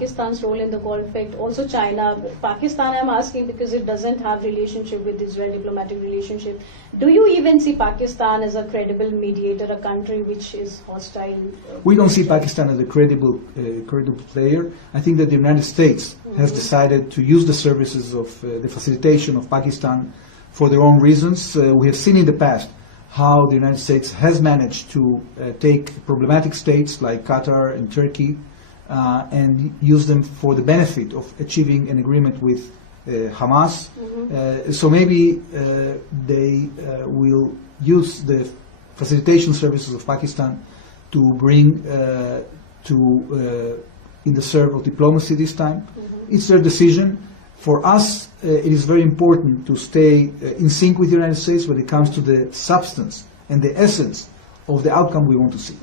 Pakistan's role in the conflict, also China. Pakistan, I'm asking because it doesn't have relationship with Israel, diplomatic relationship. Do you even see Pakistan as a credible mediator, a country which is hostile? We don't see Pakistan as a credible player. I think that the United States has decided to use the services of the facilitation of Pakistan for their own reasons. We have seen in the past how the United States has managed to take problematic states like Qatar and Turkey and use them for the benefit of achieving an agreement with Hamas. So maybe they will use the facilitation services of Pakistan to bring in the serve of diplomacy this time. It's their decision. For us, it is very important to stay in sync with the United States when it comes to the substance and the essence of the outcome we want to see.